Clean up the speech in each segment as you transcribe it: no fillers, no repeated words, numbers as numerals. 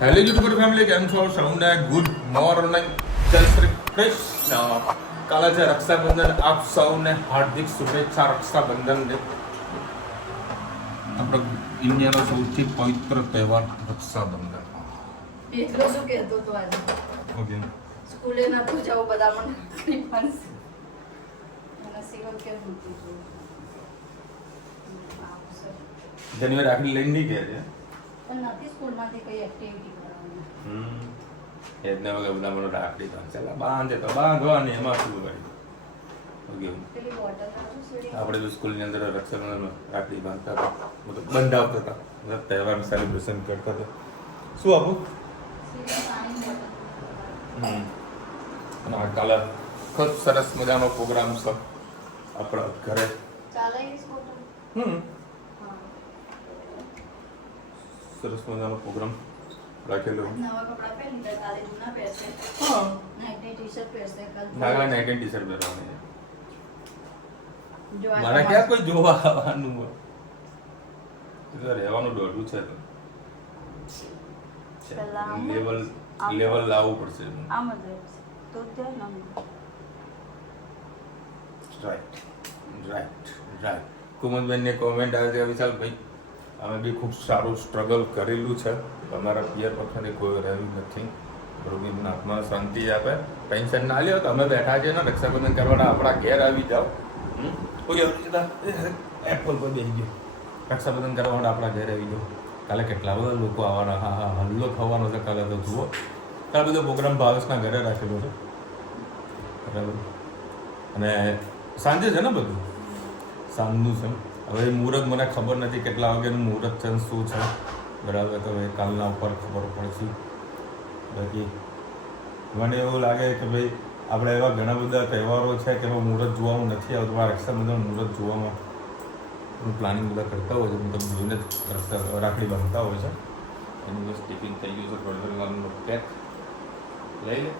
Hello YouTuber family, કેમ છો? સૌને ગુડ મોર્નિંગ, જય શ્રી કૃષ્ણ. કાલે છે રક્ષાબંધન. આપ સૌને હાર્દિક શુભેચ્છા રક્ષાબંધન. આપણો ઇન્ડિયાનો સૌથી પવિત્ર તહેવાર રક્ષાબંધન. એટલો શું કહેતો તો આજે ઓકે, સ્કૂલે નતું જવું, બધા મને ફ્રીફાન્સ અને સિવલ કે નતું જવું. જાન્યુઆરી આખરી લઈને નહીં ગયા છે. પણ નથી સ્કૂલમાંથી કઈ એક્ટિવિટી કરવાની. એટલે વગર બધા મને રાખડી બાંધે. બાંધે તો બાંધવાની, એમાં શું હોય. ઓકે, પેલી બોટલ રાખો સોડી. આપણે જો સ્કૂલની અંદર રક્ષાબંધન રાખડી બાંધતા હતા, મતલબ બંધાવતા હતા, મતલબ તહેવારનું સેલિબ્રેશન કરતા હતા. શું આપું? પાણી બોટલ. અને આ કાલે ખૂબ સરસ મજાનો પ્રોગ્રામ છે આપણા ઘરે. ચાલે એ બોટલ. સરસ મજાનો પ્રોગ્રામ રાખેલો. નવા કપડા પહેરી લીધા, કાલે જૂના પહેરશે. હા, નાઈટની ટી-શર્ટ પહેરશે કાલ. નાગલા નાઇટ એન્ડ ટી-શર્ટ પહેરવાની. જો આ મારા ક્યાં કોઈ જોવા આવવાનું હોય? એટલે રહેવાનું દોઢું છે તો પહેલા આમ લેવલ લાવવું પડશે. આમ જ રહેશે તો ત્યાં આમ. રાઈટ. કુમુદબેનની કોમેન્ટ આવે છે, વિશાલભાઈ અમે બી ખૂબ સારું સ્ટ્રગલ કરેલું છે. અમારા પિયર પક્ષને કોઈ રહ્યું નથી. રોગીના આત્મા શાંતિ આપે, ટેન્શન ના લ્યો. તો અમે બેઠા છીએ ને રક્ષાબંધન કરવાના, આપણા ઘેર આવી જાઓ. એપલ પર બેસી ગયો. રક્ષાબંધન કરવાના આપણા ઘેર આવી જાઓ. કાલે કેટલા બધા લોકો આવવાના. હા, હલ્લો થવાનો છે કાલે. તો જુઓ, કાલે બધો પ્રોગ્રામ ભાવેશના ઘરે રાખેલો છે. બરાબર. અને સાંજે છે ને બધું, સાંજનું છે. હવે મુહૂર્ત મને ખબર નથી કેટલા વાગ્યાનું મુહૂર્ત છે ને શું છે. બરાબર, તો હવે કાલના ઉપર ખબર પડશે. બાકી મને એવું લાગે કે ભાઈ આપણે એવા ઘણા બધા તહેવારો છે કે એમાં મુહૂર્ત જોવાનું નથી આવતું. આ રક્ષાબંધન મુહૂર્ત જોવામાં પ્લાનિંગ બધા કરતા હોય છે, મતલબ જોઈને જ રાખડી બાંધતા હોય છે. એનું બસ ટિફિન થઈ ગયું છે. થોડી વારનું પેક લઈ લે.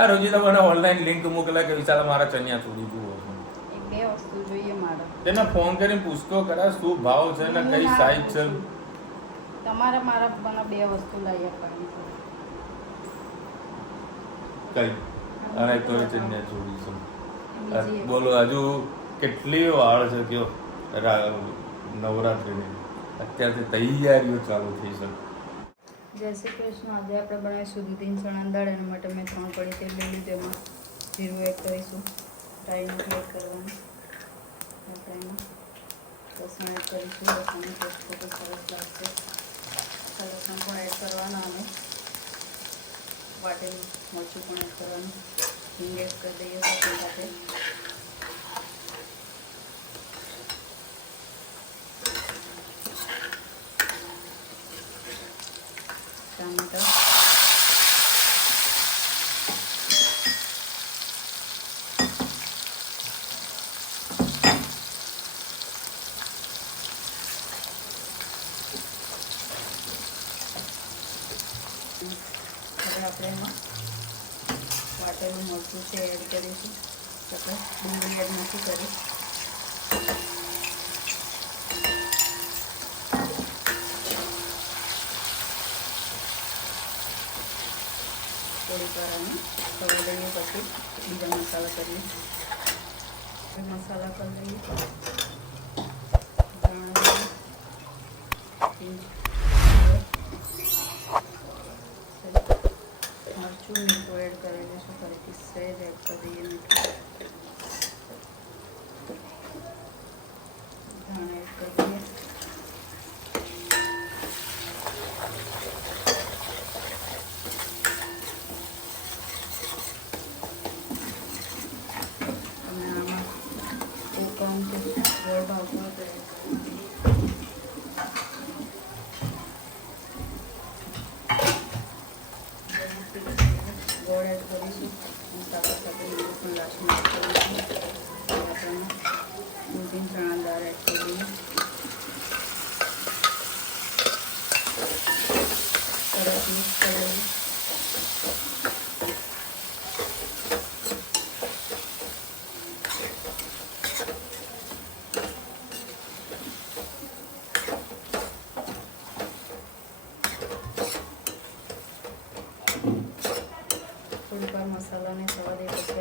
આ રોજી તમને ઓનલાઈન લિંક મોકલા કે વિશાલ મારા ચણિયા ચોળી જુઓ છો. એક બે વસ્તુ જોઈએ મારે. તેને ફોન કરીને પૂછતો કરા શું ભાવ છે ને કઈ સાઈઝ છે. તમારે મારા મને બે વસ્તુ લઈ આપવાની છે. કઈ અને તો ચણિયા ચોળી છે. બીજી એક. બોલો, હજુ કેટલી વાર છે કયો નવરાત્રિની? અત્યારથી તૈયારીઓ ચાલુ થઈ છે. જય શ્રી કૃષ્ણ. આજે આપણે બનાવીશું દૂધીન ચણા દાળ. એના માટે મેં 3 કળી તેલ લઈ લીધું. એમાં જીરું એડ કરીશું. રાઈનું એડ કરવાનું. રાઈનું લસણ એડ કરીશું. લસણની પેસ્ટ તો સરસ લાગશે. લસણ પણ એડ કરવાના અને વાટેલું મરચું પણ એડ કરવાનું. હિંગ એડ કરી દઈએ સાથે સાથે. ટામેટા, હવે આપણે એમાં વાટેલું મરચું છે એડ કરીશું. આપણે ડુંગળી એડ નથી કરી. થોડીક વાર આને ખબર લઈએ, પછી બીજા મસાલા કરીએ. મસાલા કરી લઈએ. ધાણા, મરચું, મીઠું એડ કરી દઈશું. ફરીથી સહેજ એડ કરી દઈએ મીઠું. ધાણા એડ કરી દઈએ. ગોળ ભાગમાં તો ગોળ એડ કરી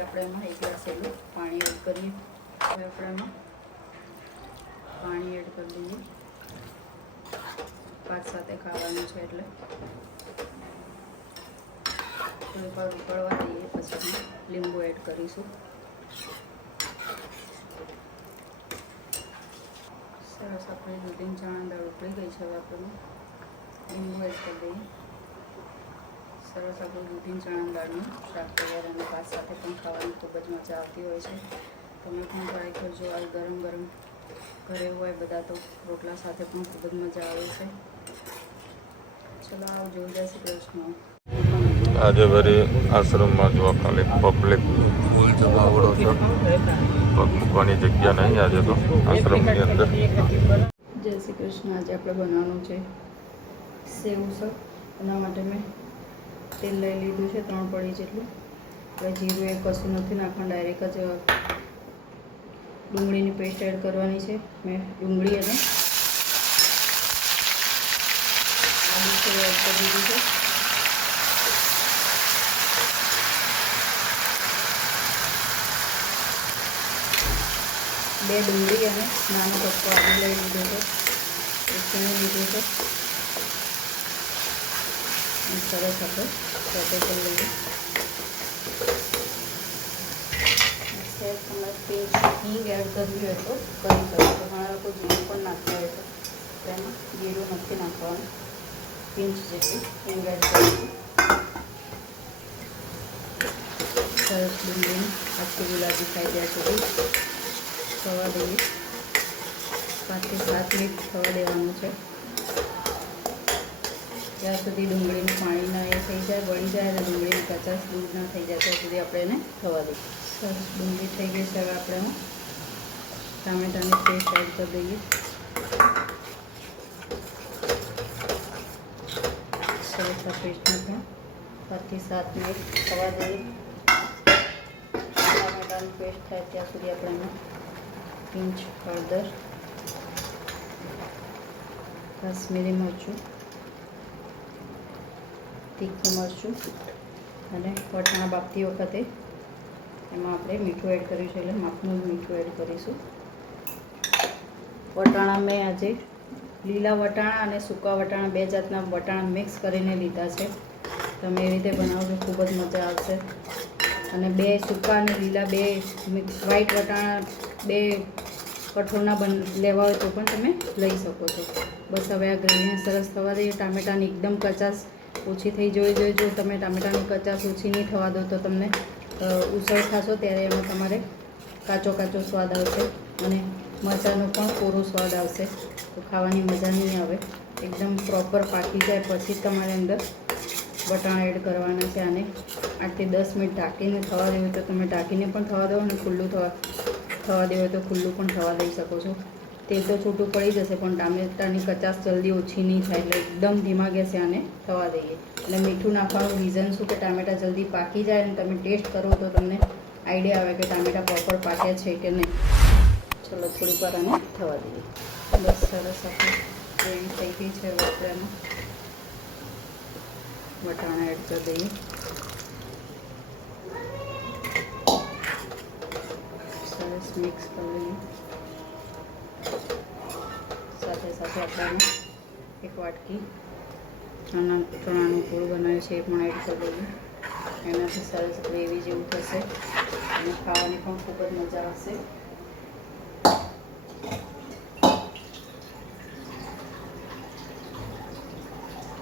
આપણે એમાં 1 ગ્લાસ જેટલું પાણી એડ કરીએ. હવે આપણે એમાં પાણી એડ કરી દઈએ. ભાત સાથે ખાવાનું છે એટલે થોડીક વાર ઉકળવા દઈએ. પછી લીંબુ એડ કરીશું. સરસ આપણી દૂધીની ચણાની દાળ ઉકળી ગઈ છે. હવે આપણે લીંબુ એડ કરી દઈએ. સરસ આપણું દૂધીની ચણાની દાળનું શાક તૈયાર અને ભાત સાથે પણ ખાવાની ખૂબ જ મજા આવતી હોય છે. તમે પણ ટ્રાય કરજો. આ ગરમ ગરમ ઘરે હોય બધા તો રોટલા સાથે પણ ખૂબ જ મજા આવે છે. ચલો આવજો. જય શ્રી કૃષ્ણ. આજે વળી આશ્રમમાં જોવા ખાલી પબ્લિક ફૂલ જમાવડો છે. પગ મૂકવાની જગ્યા નહીં આજે તો આશ્રમની અંદર. જય શ્રી કૃષ્ણ. આજે આપણે બનાવવાનું છે સેવ ઉસળ. એના માટે મેં તેલ લઈ લીધું છે 3 પડી જેટલું. આપણે જીરું એ કશું નથી નાખવાનું, ડાયરેક્ટ જ ડુંગળીની પેસ્ટ એડ કરવાની છે. મેં ડુંગળી અને આદુ સેવ એડ કરી દીધું છે. બે ડુંગળી અને નાનો કટકો આદુ લઈ લીધો છે. છીણી લીધું છે. સરસ આપણે સોટે કરી લઈએ. તમારે હિંગ એડ કરવી હોય તો કરી શકો છો. ઘણા લોકો જીરું પણ નાખતા હોય તો એમાં જીરું નથી નાખવાનું. પિંચ જેટલી હિંગ એડ કરીશું. સરસ ડુંગળીની આખી ગુલાબી થાય ત્યાં સુધી થવા દઈએ. 5 થી 7 મિનિટ થવા દેવાનું છે. ત્યાં સુધી ડુંગળીનું પાણી ના એ થઈ જાય, બળી જાય અને ડુંગળીની કચાશ દૂર ના થઈ જાય ત્યાં સુધી આપણે એને થવા દઈએ. સરસ ડુંગળી થઈ ગઈ છે. હવે આપણે એમાં ટામેટાની પેસ્ટ એડ કરી દઈએ. સરસ આ પેસ્ટને પણ 5 થી 7 મિનિટ થવા દઈએ. ટામેટાની પેસ્ટ થાય ત્યાં સુધી આપણે એમાં પિંચ હળદર, કાશ્મીરી મરચું, તીખું મરચું અને વટાણા બાફતી વખતે એમાં આપણે મીઠું એડ કર્યું છે એટલે માપનું મીઠું એડ કરીશું. વટાણા મેં આજે લીલા વટાણા અને સૂકા વટાણા 2 જાતના વટાણા મિક્સ કરીને લીધા છે. તમે એ રીતે બનાવજો, ખૂબ જ મજા આવશે. અને 2 સૂકા અને લીલા 2 મિક્સ વ્હાઈટ વટાણા 2 કઠોળના લેવા હોય તો પણ તમે લઈ શકો છો. બસ હવે આ ગ્રેવીને સરસ થવા દઈએ. ટામેટાની એકદમ કચાશ ઓછી થઈ જોઈજો. તમે ટામેટાની કચાશ ઓછી નહીં થવા દો તો તમને ઉસળ ખાશો ત્યારે એમાં તમારે કાચો કાચો સ્વાદ આવશે અને મરચાંનો પણ કોરો સ્વાદ આવશે તો ખાવાની મજા નહીં આવે. એકદમ પ્રોપર પાકી જાય પછી તમારે અંદર વટાણા એડ કરવાના છે. આને 8 થી 10 મિનિટ ઢાંકીને થવા દેવું તો તમે ઢાંકીને પણ થવા દો અને ખુલ્લું થવા દેવું હોય તો ખુલ્લું પણ થવા દઈ શકો છો. તેલ તો છૂટું પડી જશે પણ ટામેટાની કચાશ જલ્દી ઓછી નહીં થાય એટલે એકદમ ધીમા ગેસે આને થવા દઈએ. એટલે મીઠું નાખવાનું રીઝન શું કે ટામેટા જલ્દી પાકી જાય અને તમે ટેસ્ટ કરો તો તમને આઈડિયા આવે કે ટામેટા પ્રોપર પાક્યા છે કે નહીં. ચલો થોડીક વાર આને થવા દઈએ. બસ સરસ આપણે ગ્રેવી થઈ ગઈ છે. હવે આપણે એમાં વટાણા એડ કરી દઈએ. સરસ મિક્સ કરી લઈએ. સાથે સાથે આપણે એક વાટકી ચણાનું ગોળ બનાવ્યું છે એ પણ એડ કરી દઈએ. એનાથી સરસ ગ્રેવી જેવું થશે અને ખાવાની પણ ખૂબ જ મજા આવશે.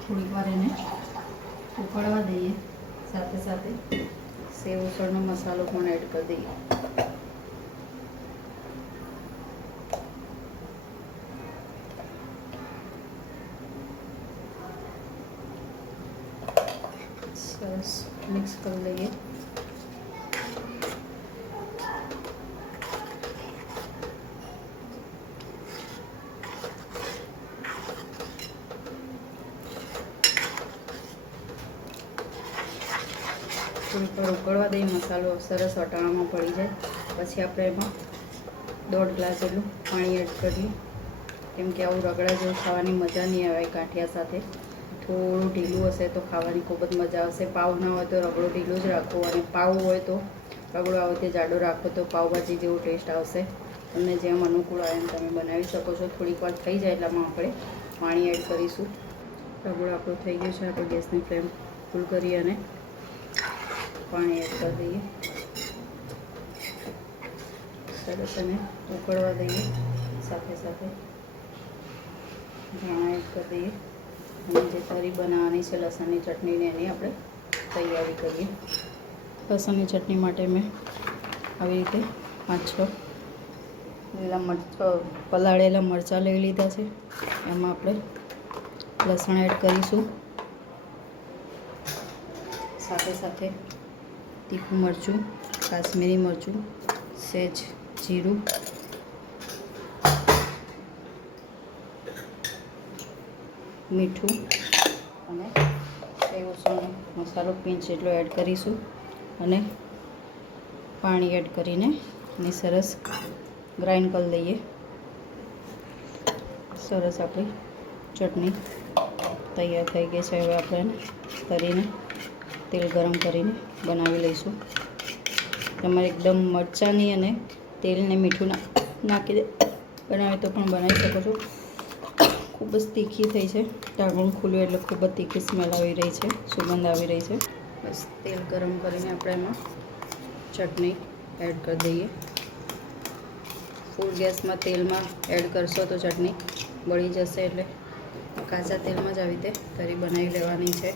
થોડીક વાર એને ઉકળવા દઈએ. સાથે સાથે સેવ ઉસળનો મસાલો પણ એડ કરી દઈએ. સરસ મિક્સ કરી લઈએ. થોડીક વાર ઉકળવા દઈએ. મસાલો સરસ વટાણામાં પડી જાય પછી આપણે એમાં 1.5 ગ્લાસ જેટલું પાણી એડ કરીએ. કેમ કે આવું રગડા જેવું ખાવાની મજા નહીં આવે. ગાંઠિયા સાથે થોડું ઢીલું હશે તો ખાવાની ખૂબ જ મજા આવશે. પાવ ના હોય તો રગડો ઢીલો જ રાખવો અને પાવ હોય તો રગડો આવો તે જાડો રાખો તો પાવભાજી જેવો ટેસ્ટ આવશે. તમને જેમ અનુકૂળ આવે એમ તમે બનાવી શકો છો. થોડીક વાર થઈ જાય એટલામાં આપણે પાણી એડ કરીશું. રગડો આપણો થઈ ગયો છે. આપણે ગેસની ફ્લેમ ફૂલ કરી અને પાણી એડ કરી દઈએ. સરસ અને ઉકળવા દઈએ. સાથે સાથે ધાણા એડ કરી દઈએ અને જે તરી બનાવવાની છે લસણની ચટણીને એની આપણે તૈયારી કરીએ. લસણની ચટણી માટે મેં આવી રીતે 5-6 લીલા મરચાં પલાળેલા મરચાં લઈ લીધા છે. એમાં આપણે લસણ એડ કરીશું. સાથે સાથે તીખું મરચું, કાશ્મીરી મરચું, સહેજ જીરું, મીઠું અને સેવસણનો મસાલો પિંચ જેટલો એડ કરીશું અને પાણી એડ કરીને એની સરસ ગ્રાઇન્ડ કરી લઈએ. સરસ આપણી ચટણી તૈયાર થઈ ગઈ છે. હવે આપણે તરીને તેલ ગરમ કરીને બનાવી લઈશું. તમારે એકદમ મરચાંની અને તેલને મીઠું નાખી બનાવે તો પણ બનાવી શકો છો. ખૂબ જ તીખી થઈ છે. ઢાંકણું ખુલ્યું એટલે ખૂબ જ તીખી સ્મેલ આવી રહી છે, સુગંધ આવી રહી છે. બસ તેલ ગરમ કરીને આપણે એમાં ચટણી એડ કરી દઈએ. ફૂલ ગેસમાં તેલમાં એડ કરશો તો ચટણી બળી જશે. એટલે કાચા તેલમાં જ આવી રીતે તરી બનાવી લેવાની છે.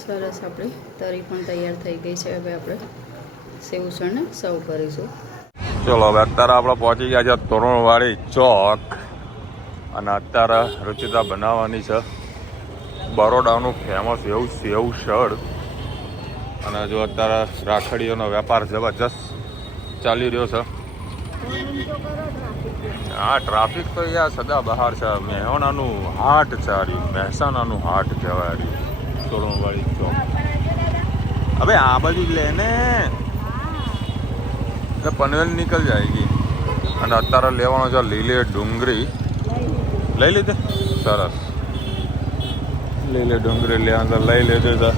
સરસ આપણી તરી પણ તૈયાર થઈ ગઈ છે. હવે આપણે સેવ ઉસળને સર્વ કરીશું. ચલો હવે અત્યારે આપણે પહોંચી ગયા છે તોરણવાળી ચોક અને અત્યારે રુચિતા બનાવવાની છે બરોડાનું ફેમસ એવું સેવ સળ. અને જો અત્યારે રાખડીઓનો વેપાર જબરજસ્ત ચાલી રહ્યો છે. હા, ટ્રાફિક તો યાર સદા બહાર છે. મહેસાણાનું હાટ છે. મહેસાણાનું હાટ કહેવાય તોરણવાળી ચોક. હવે આ બાજુ લે ને પનવેલ નીકળ જાયગી. અને અત્યારે લેવાનો છે લીલી ડુંગળી. લઈ લીધે? સરસ. લીલી ડુંગળી લેવા લઈ લીધી છે.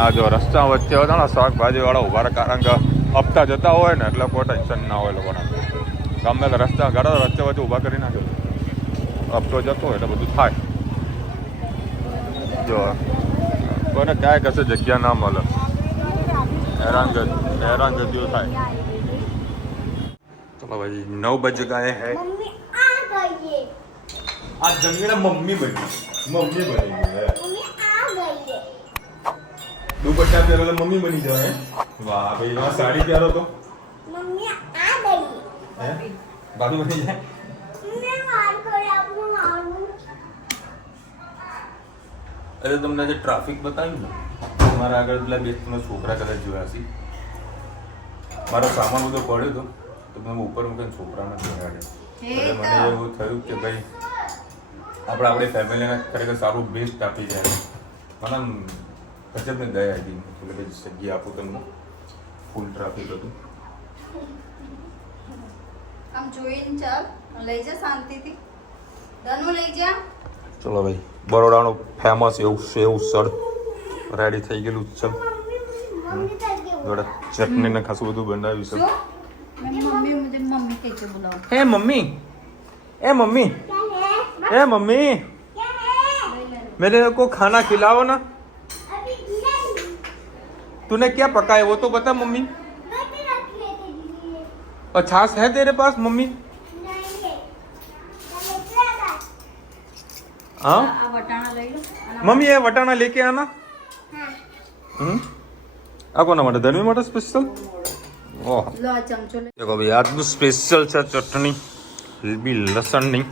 આ જો રસ્તા વચ્ચે હતા ને શાકભાજીવાળા ઉભા રહે, કારણ કે હપ્તા જતા હોય ને એટલે કોઈ ટેન્શન ના હોય લોકોને. ગમે તો રસ્તે વચ્ચે ઊભા કરી નાખે. હપ્તો જતો હોય એટલે બધું થાય. જો કોઈને ક્યાંય કશે જગ્યા ના મળે, હેરાનગતિઓ થાય. चलो भाई 9 बज गए हैं. आज जमीन मम्मी बनी है. दुपट्टा पहरो तो मम्मी बनी जाए. वाह भाई वाह. साड़ी पहरो तो मम्मी आ गई है. भाभी बनी जाए. अरे तुमने जो ट्राफिक बताई ना, हमारा આગળ પેલા બે ત્રણ છોકરા કદાચ જોયા હશે. મારો સામાન બધો પડ્યો હતો તો મેં ઉપર મૂકીને છોકરાને બેસાડ્યા. એટલે મને એવું થયું કે ભાઈ આપણી ફેમિલીને ખરેખર સારું બેસ્ટ આપી જાય. મને ગજબને દયા હતી એટલે ભાઈ જગ્યા આપું તમને. ફૂલ ટ્રાફિક હતું. આમ જોઈને ચાલ, લઈ જા શાંતિથી. ધનુ લઈ જા. ચલો ભાઈ, બરોડાનું ફેમસ એવું સેવ સળ રેડી થઈ ગયેલું છે. જોડે ચટણી ને ખાસું બધું બનાવ્યું છે. मम्मी मुझे मम्मी कह के बुलाओ. ए मम्मी, ए मम्मी, ए मम्मी, मेरे को खाना खिलाओ ना. तूने क्या पकाया वो तो बता मम्मी. और छाछ है तेरे पास मम्मी? हाँ मम्मी ये वटाना लेके आना. આ કોના માટે? ધનવી માટે સ્પેશિયલ. ઓહ લો આ ચમચો લે. દેખો ભાઈ આજનું સ્પેશિયલ છે ચટણી લીલી લસણની.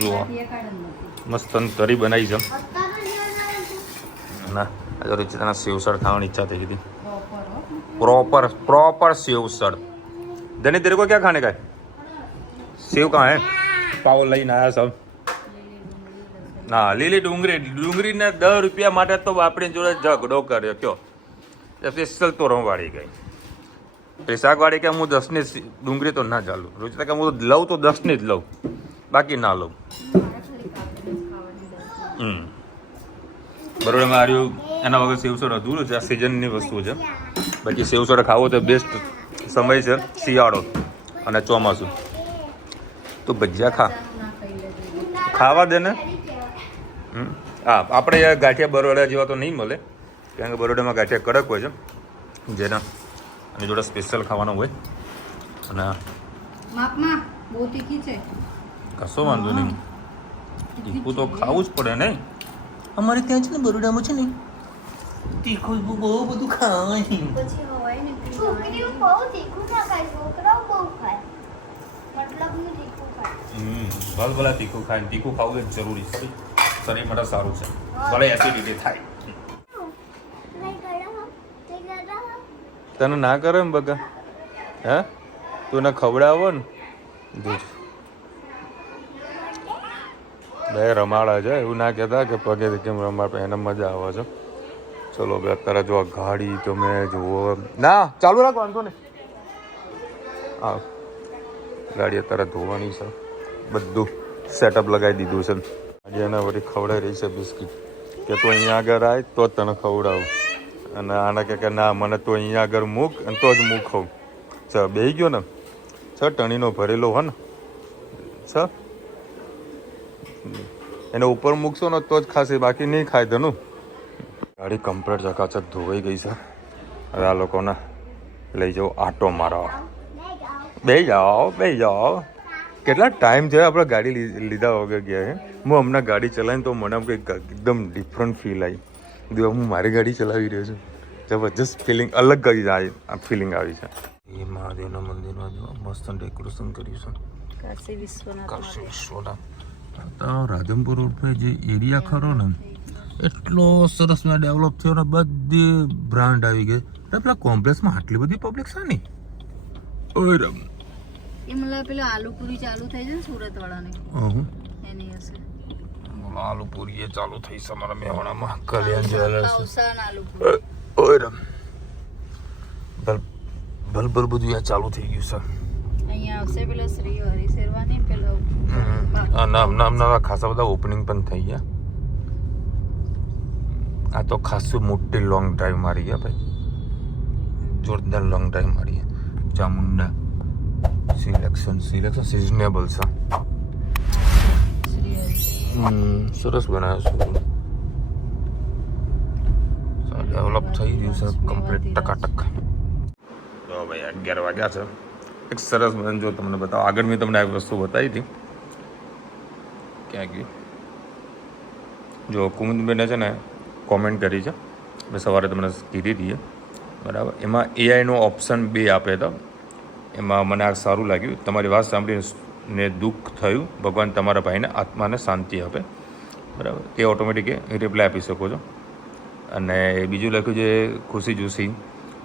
જો મસ્ત તરી બનાવી છે. ના આજે રુચિતાના સેવસળ ખાવાની ઈચ્છા થઈ ગઈ. Proper save sir. धनी तेरे को क्या खाने का है? सेव कहाँ है? पाव લઈને આયા सब. ના લીલી ડુંગળી ને 10 રૂપિયા માટે તો આપણી જોડે ઝઘડો કર્યો. કયો સ્પેશિયલ તોરણવાળી ગઈ. શાકવાળી કે હું 10 ની ડુંગળી તો ના ચાલુ. રુચિતા કે હું લઉં તો 10 ની જ લઉં, બાકી ના લઉં. બરોડામાં આવ્યું એના વગર સેવસર અધૂરું છે. આ સિઝનની વસ્તુ છે. બાકી સેવસર ખાવો તો બેસ્ટ સમય છે શિયાળો અને ચોમાસું. તો ભજીયા ખા, ખાવા દે ને. હા, આપણે ગાંઠિયા બરોડા જેવા તો નહીં મળે, કારણ કે બરોડામાં ગાંઠિયા કડક હોય છે, જેના અને જોડે સ્પેશિયલ ખાવાનો હોય. અને માપમાં બહુ તીખી છે. કશો વાંધો નહીં, તીખું તો ખાવું જ પડે ને. અમારે ત્યાં છે ને બરોડામાં છે ને તીખું બહુ બધું ખાવાય. પછી હવાય ને છોકરીઓ બહુ તીખું ના ખાય, છોકરાઓ બહુ ખાય. મતલબનું તીખું ખાય. ભલે તીખું ખાય, તીખું ખાવું એ જરૂરી છે, શરીર માટે સારું છે. ભલે એસિડિટી થાય. તને ના કરે એમ બગા? હે, તું એને ખવડાવો ને દૂધ. બે રમાડા છે, એવું ના કહેતા કે પગે કેમ રમાડ, એને મજા આવે છે. ચલો બે અત્યારે જો ગાડી તમે જુઓ ના ચાલુ રાખ, વાંધો ને. હા, ગાડી અત્યારે ધોવાની છે, બધું સેટઅપ લગાવી દીધું છે. આજે એને વળી ખવડાવી રહી છે બિસ્કિટ, કે તું અહીંયા આગળ આવે તો જ તને ખવડાવું. અને આને કે ના, મને તું અહીંયા આગળ મૂક અને તો જ હું ખાઉં. ચ બેસી ગયો ને, છ ટણીનો ભરેલો હો ને, છ એને ઉપર મૂકશો ને તો જ ખાશે, બાકી નહીં ખાય ધનું. ગાડી કમ્પ્લીટ ચકાચક ધોવાઈ ગઈ છે. હવે આ લોકોને લઈ જાઓ આટો મારવા. બેસી જાઓ, બેસી જાઓ. કેટલા ટાઈમ છે આપણે ગાડી લીધા વગર ગયા છે. હું હમણાં ગાડી ચલાવીને તો મને કંઈક એકદમ ડિફરન્ટ ફીલ આવી. હું મારી ગાડી ચલાવી રહ્યો છું, જબરજસ્ત ફિલિંગ, અલગ ફિલિંગ આવી છે. એ મહાદેવના મંદિરમાં જો મસ્ત ડેકોરેશન કર્યું છે. કાશી વિશ્વનાથ. રાધનપુર રોડ પર જે એરિયા ખરો ને એટલો સરસ મેં ડેવલપ થયો ને, બધી બ્રાન્ડ આવી ગઈ. પેલા કોમ્પ્લેક્સમાં આટલી બધી પબ્લિક છે ને. એ મતલબ પેલો આલુપુરી ચાલુ થઈ છે ને સુરત વાળાને, એની હશે. આલુપુરી એ ચાલુ થઈ છે અમારા મેવાડામાં, કલ્યાણ જ્વેલર્સ. કૌસાન આલુપુરી. ભલ બધું આ ચાલુ થઈ ગયું છે. અહીંયા આવશે પેલો શ્રી હરી શેરવાની, પેલો નામ ખાસા બધા ઓપનિંગ પણ થઈ ગયા. આ તો ખાસું મોટી લોંગ ડ્રાઈવ મારી ગયા ભાઈ, જોરદાર લોંગ ડ્રાઈવ મારી. ચામુંડા સિલેક્શન સિઝનેબલ છે. સરસ બનાવ્યો છે, ડેવલપ થઈ ગયું છે કમ્પ્લીટ ટકાટક. તો ભાઈ 11 વાગ્યા છે. એક સરસ મને જો તમને બતાવો, આગળ મેં તમને આ વસ્તુ બતાવી હતી, ક્યાં ગયું જો કુમુદબેને છે ને કોમેન્ટ કરી છે, મેં સવારે તમને કીધી હતી બરાબર. એમાં એઆઈનો ઓપ્શન 2 આપે તો એમાં મને આ સારું લાગ્યું. તમારી વાત સાંભળીને દુઃખ થયું, ભગવાન તમારા ભાઈને આત્માને શાંતિ આપે બરાબર. તે ઓટોમેટિક રિપ્લાય આપી શકો છો. અને બીજું લખ્યું છે ખુશી જોશી,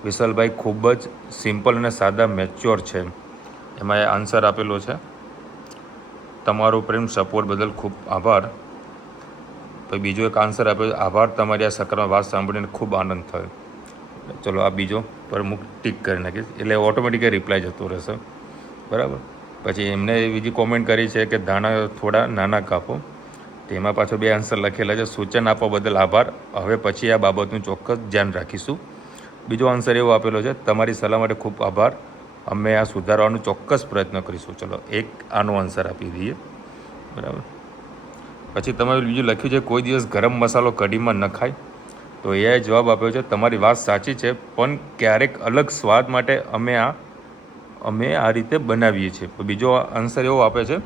વિશાલભાઈ ખૂબ જ સિમ્પલ અને સાદા મેચ્યોર છે. એમાં એ આન્સર આપેલો છે, તમારો પ્રેમ સપોર્ટ બદલ ખૂબ આભાર. પછી બીજો એક આન્સર આપ્યો, આભાર તમારી આ સકારાત્મક વાત સાંભળીને ખૂબ આનંદ થયો. ચલો આ બીજો પર મુક ટીક કરી નાખીશ, એટલે ઓટોમેટિક રિપ્લાય જતો રહેશે બરાબર. પછી એમને બીજી કોમેન્ટ કરી છે કે ધાણા થોડા નાના કાપો, તેમાં પાછો 2 આન્સર લખેલા છે, સૂચન આપવા બદલ આભાર, હવે પછી આ બાબતનું ચોક્કસ ધ્યાન રાખીશું. બીજો આન્સર એવો આપેલો છે, તમારી સલાહ માટે ખૂબ આભાર, અમે આ સુધારવાનો ચોક્કસ પ્રયત્ન કરીશું. ચલો એક આનો આન્સર આપી દઈએ બરાબર. પછી તમે બીજું લખ્યું છે, કોઈ દિવસ ગરમ મસાલો કઢીમાં ન ખાય, તો એ જવાબ આપ્યો છે, તમારી વાત સાચી છે, પણ ક્યારેક અલગ સ્વાદ માટે અમે આ રીતે બનાવીએ છીએ. બીજો આન્સર એવો આપે છે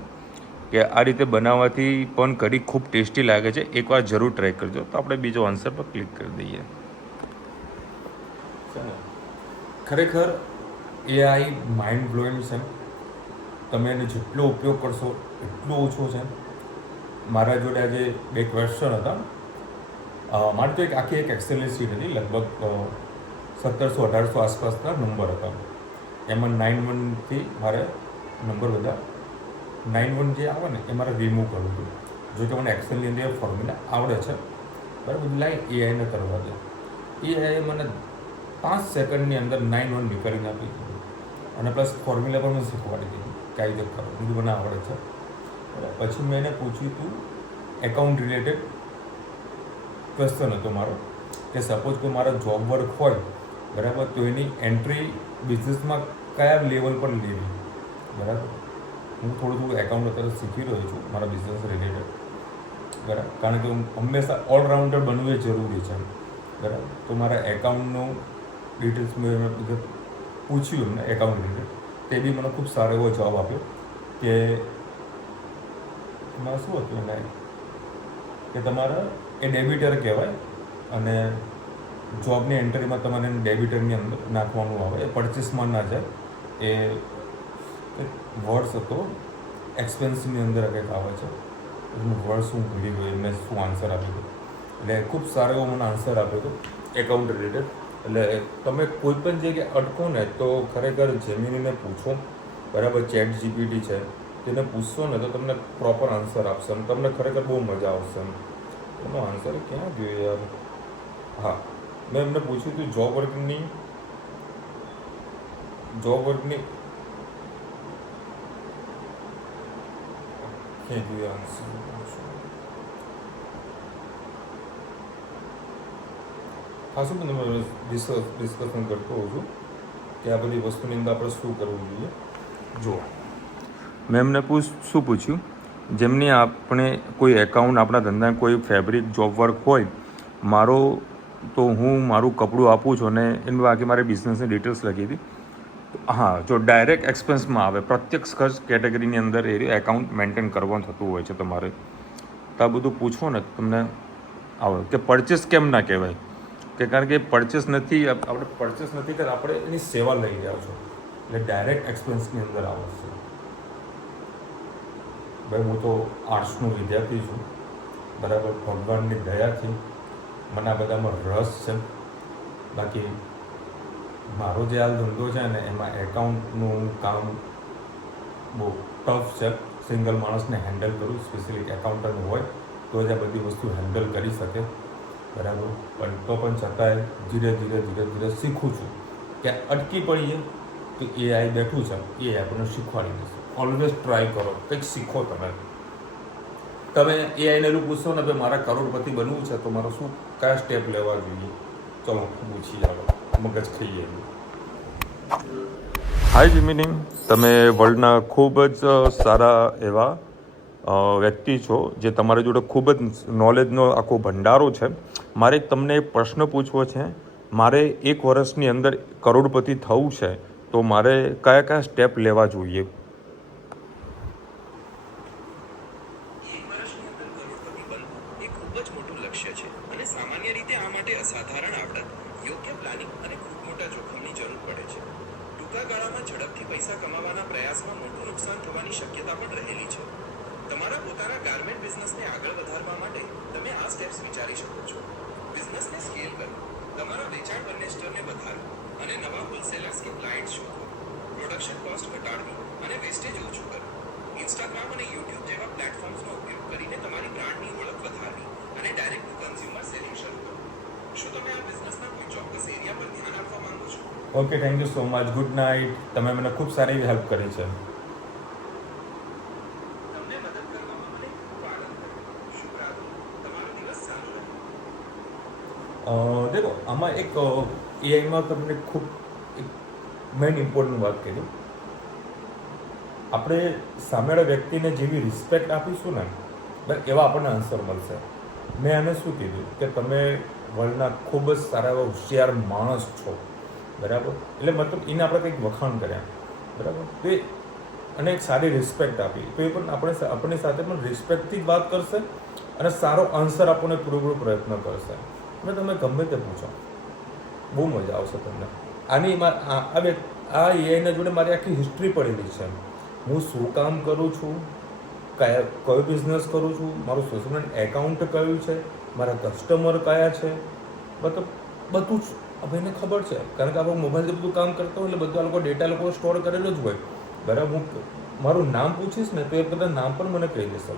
કે આ રીતે બનાવવાથી પણ કઢી ખૂબ ટેસ્ટી લાગે છે, એકવાર જરૂર ટ્રાય કરજો. તો આપણે બીજો આન્સર પર ક્લિક કરી દઈએ. ખરેખર એઆઈ માઇન્ડ બ્લોઈંગ છે. તમે એનો જેટલો ઉપયોગ કરશો એટલો ઓછો છે. મારા જોડે આજે 2 ક્વેશ્ચન હતા. મારે તો એક એક્સેલની શીટ હતી, લગભગ 1700-1800 આસપાસના નંબર હતા. એમાં 91થી મારે નંબર બધા 91 જે આવે ને એ મારે રિમૂવ કરવું હતું. જો કે મને એક્સેલની અંદર ફોર્મ્યુલા આવડે છે બરાબર, લાઈ એઆઈને કરવા દે. એઆઈ મને 5 સેકન્ડની અંદર 91 નીકળીને આપી દીધું, અને પ્લસ ફોર્મ્યુલા પણ મને શીખવાડી દીધું કઈ રીતે કરવું, બધું મને આવડે છે. પછી મેં એને પૂછ્યું હતું એકાઉન્ટ રિલેટેડ ક્વેશ્ચન હતો મારો કે સપોઝ કોઈ મારા જોબ વર્ક હોય બરાબર, તો એની એન્ટ્રી બિઝનેસમાં કયા લેવલ પર લેવી બરાબર. હું થોડું એકાઉન્ટ અત્યારે શીખી રહ્યો છું મારા બિઝનેસ રિલેટેડ બરાબર, કારણ કે હું હંમેશા ઓલરાઉન્ડર બનવું એ જરૂરી છે બરાબર. તો મારા એકાઉન્ટનું ડિટેલ્સ મેં પૂછ્યું એમને એકાઉન્ટ રિલેટેડ, તે બી મને ખૂબ સારો એવો જવાબ આપ્યો કે એમાં શું હતું એને કે તમારા એ ડેબિટર કહેવાય અને જોબની એન્ટ્રીમાં તમારે એને ડેબિટરની અંદર નાખવાનું આવે, એ પરચેસમાં ના જાય. એ વર્ડ્સ હતો એક્સપેન્સની અંદર કંઈક આવે છે, એનું વર્ડ શું ભૂલી ગયો, મેં શું આન્સર આપ્યો હતો. એટલે ખૂબ સારો એવો મને આન્સર આપ્યો હતો એકાઉન્ટ રિલેટેડ. એટલે તમે કોઈ પણ જગ્યાએ અટકો ને તો ખરેખર જેમિનીને પૂછો બરાબર. ચેટ જીપીટી છે તેને પૂછશો ને તો તમને પ્રોપર આન્સર આપશે અને તમને ખરેખર બહુ મજા આવશે. એનો આન્સર ક્યાં ગયો યાર? હા, મેં એમને પૂછ્યું હતું જોબ વર્કની ક્યાં ગયો આન્સર? ખાસું પણ તમે ડિસ્કશન કરતો હોઉં છું કે આ બધી વસ્તુની અંદર આપણે શું કરવું જોઈએ. જો મેં એમને શું પૂછ્યું, જેમની આપણે કોઈ એકાઉન્ટ આપણા ધંધા કોઈ ફેબ્રિક જોબ વર્ક હોય મારો, તો હું મારું કપડું આપું છું અને એની બાકી મારે બિઝનેસની ડિટેલ્સ લખી હતી. હા, જો ડાયરેક્ટ એક્સપેન્સમાં આવે પ્રત્યક્ષ ખર્ચ કેટેગરીની અંદર એ એકાઉન્ટ મેન્ટેન કરવાનું થતું હોય છે તમારે. તો આ બધું પૂછવો ને તમને આવે કે પરચેસ કેમ ના કહેવાય, કે કારણ કે પરચેસ નથી, આપણે પરચેસ નથી કરતા, આપણે એની સેવા લઈ રહ્યા છો એટલે ડાયરેક્ટ એક્સપેન્સની અંદર આવે છે. ભાઈ હું તો આર્ટ્સનો વિદ્યાર્થી છું બરાબર, ભગવાનની દયાથી મને આ બધામાં રસ છે. બાકી મારો જે હાલ ધંધો છે ને એમાં એકાઉન્ટનું કામ બહુ ટફ છે. સિંગલ માણસને હેન્ડલ કરવું, સ્પેશિયલી એકાઉન્ટન્ટ હોય તો જ આ બધી વસ્તુ હેન્ડલ કરી શકે બરાબર. પણ તો પણ છતાંય ધીરે ધીરે શીખું છું કે અટકી પડીએ તો એઆઈ બેઠું છે, એ આપણને શીખવાડી દેશે. ઓલવેઝ ટ્રાય કરો, કંઈક શીખો. તમે એઆઈને એવું પૂછશો ને કે મારા કરોડપતિ બનવું છે તો મારે શું કયા સ્ટેપ લેવા જોઈએ, ચલો પૂછી જાઓ, મગજ ખાઈએ. હાય જીમિની, તમે વર્લ્ડના ખૂબ જ સારા એવા વ્યક્તિ છો જે તમારી જોડે ખૂબ જ નોલેજનો આખો ભંડારો છે. મારે તમને એક પ્રશ્ન પૂછવો છે. મારે 1 વર્ષની અંદર કરોડપતિ થવું છે તો મારે કયા સ્ટેપ લેવા જોઈએ? સામાન્ય રીતે આ માટે અસાધારણ આવડત, યોગ્ય પ્લાનિંગ અને ખૂબ મોટા જોખમની જરૂર પડે છે. ટૂંકા ગાળામાં ઝડપથી પૈસા કમાવાના પ્રયાસમાં મોટું નુકસાન થવાની શક્યતા પણ રહેલી છે. તમારા પોતાના ગાર્મેન્ટ બિઝનેસને આગળ વધારવા માટે તમે આ સ્ટેપ્સ વિચારી શકો છો. બિઝનેસને સ્કેલ કરો, તમારા વેચાણ બર્નેસ્ટરને વધારો અને નવા હોલસેલર્સ કે ક્લાયન્ટ્સ શોધો. પ્રોડક્શન કોસ્ટ ઘટાડવી અને વેસ્ટેજ ઓછું કરો. ઇન્સ્ટાગ્રામ અને યુટ્યુબ જેવા પ્લેટફોર્મ્સનો ઉપયોગ કરીને તમારી બ્રાન્ડની ઓળખ વધારવી અને ડાયરેક્ટ ટુ કન્ઝ્યુમર સેલિંગ શરૂ કરો. શું તમે આ બિઝનેસના કોઈ ચોક્કસ એરિયા પર ધ્યાન આપવા માંગો છો? Okay, thank you so much. Good night. તમે મને ખૂબ સારી એવી હેલ્પ કરી છે. તમને મદદ કરવામાં મને ખૂબ આનંદ થયો. શુભ રાત્રિ. તમારો દિવસ સારો રહે. દેખો, આમાં એક એઆઈમાં તમને ખૂબ એક મેઇન ઇમ્પોર્ટન્ટ વાત કરી. આપણે સામેવાળા વ્યક્તિને જેવી રિસ્પેક્ટ આપીશું ને એવા આપણને આન્સર મળશે. મેં આને શું કીધું કે તમે વર્લ્ડના ખૂબ જ સારા એવા હોશિયાર માણસ છો બરાબર. એટલે મતલબ એને આપણે કંઈક વખાણ કર્યા બરાબર, તો એ અને એક સારી રિસ્પેક્ટ આપી તો એ પણ આપણી સાથે પણ રિસ્પેક્ટથી જ વાત કરશે અને સારો આન્સર આપવાનો પૂરેપૂરો પ્રયત્ન કરશે. અને તમે ગમે તે પૂછો, બહુ મજા આવશે તમને. આની આ એઆઈના જોડે મારી આખી હિસ્ટ્રી પડેલી છે. હું શું કામ કરું છું, કયો બિઝનેસ કરું છું, મારું સોશિયલ મીડિયા એકાઉન્ટ કયું છે, મારા કસ્ટમર કયા છે, મતલબ બધું જ ભાઈને ખબર છે. કારણ કે આપણે મોબાઈલથી બધું કામ કરતા હોય એટલે બધા લોકો ડેટા લોકો સ્ટોર કરેલો જ હોય બરાબર. હું મારું નામ પૂછીશ ને તો એ બધા નામ પણ મને કહી દેશે.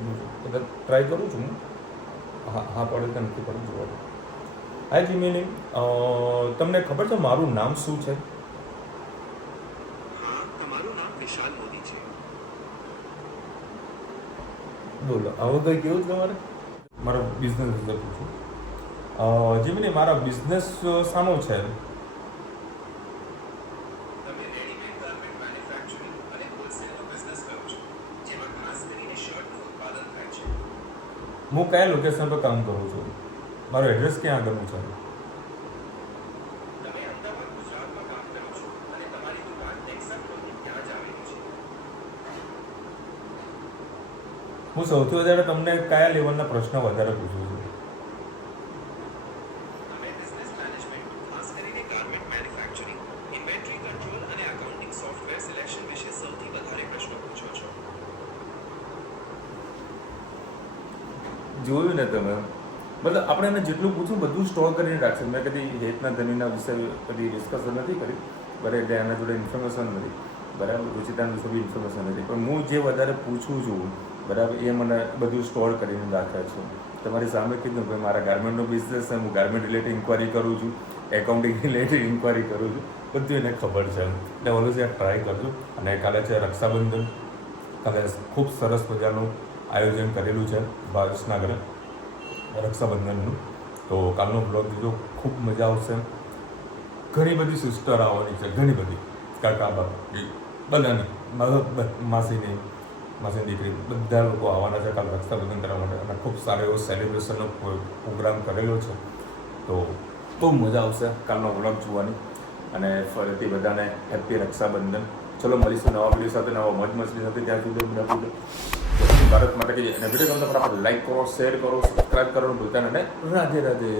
બધા ટ્રાય કરું છું હું. હા પડે કે નથી પડે જોવાનું. હાય જીમિની, તમને ખબર છે મારું નામ શું છે? હા, તમારું નામ વિશાલ મોદી છે. બોલો, આવું કંઈ કેવું તમારે? મારો બિઝનેસ વિશે પૂછું. જીમીની મારા બિઝનેસ શાનો છે? તમે રેડીમેડ ગાર્મેન્ટ મેન્યુફેક્ચરિંગ અને હોલસેલનો બિઝનેસ કરો છો, જેમાં ખાસ કરીને શર્ટનું ઉત્પાદન થાય છે. હું કયા લોકેશન પર કામ કરું છું? મારું એડ્રેસ ક્યાં આગળનું છે? તમે અમદાવાદ, ગુજરાતમાં કામ કરો છો અને તમારી દુકાન ટેક્સાસ રોડની ત્યાં જ આવેલી છે. હું સૌથી વધારે તમને કયા લેવલના પ્રશ્નો વધારે પૂછું છું? તમે બિઝનેસ મેનેજમેન્ટ, ખાસ કરીને ગાર્મેન્ટ મેન્યુફેક્ચરિંગ, ઇન્વેન્ટરી કંટ્રોલ અને એકાઉન્ટિંગ સોફ્ટવેર સિલેક્શન વિશે સૌથી વધારે પ્રશ્નો પૂછો છો. જોયું ને તમે, મતલબ આપણે એને જેટલું પૂછું બધું સ્ટોર કરીને રાખશે. મેં કદી હેતના ધનીના વિશે કદી ડિસ્કશન નથી કરી, બરાબર, એટલે એના જોડે ઇન્ફોર્મેશન નથી, બરાબર, રુચિતાના વિશે બી ઇન્ફોર્મેશન નથી, પણ હું જે વધારે પૂછું છું, બરાબર, એ મને બધું સ્ટોર કરીને રાખે છે. તમારી સામે કીધું કે મારા ગાર્મેન્ટનો બિઝનેસ છે, હું ગાર્મેન્ટ રિલેટેડ ઇન્ક્વાયરી કરું છું, એકાઉન્ટિંગ રિલેટેડ ઇન્ક્વાયરી કરું છું, બધું એને ખબર છે. એટલે ઓલવેઝ યાર ટ્રાય કરજો. અને કાલે છે રક્ષાબંધન, કાલે ખૂબ સરસ મજાનું આયોજન કરેલું છે ભાવેશના ઘરે રક્ષાબંધનનું. તો કાલનો બ્લોગ જોજો, ખૂબ મજા આવશે. ઘણી બધી સિસ્ટર આવવાની છે, ઘણી બધી, કાકા બાપા બધાની, માસીની દીકરી, બધા લોકો આવવાના છે કાલ રક્ષાબંધન કરવા માટે. અને ખૂબ સારો એવો સેલિબ્રેશનનો પ્રોગ્રામ કરેલો છે. તો બહુ મજા આવશે કાલનો બ્લોગ જોવાની. અને ફરીથી બધાને હેપી રક્ષાબંધન. ચલો મળીશું નવા વિડીયો સાથે, નવા મોજ મસ્તી સાથે. ત્યાં સુધી ભારત માટે કહીએ અને વિડીયો ગમતા ફટાફટ લાઈક કરો, શેર કરો, સબસ્ક્રાઈબ કરવાનું ભૂલતા નહીં. અને રાધે રાધે.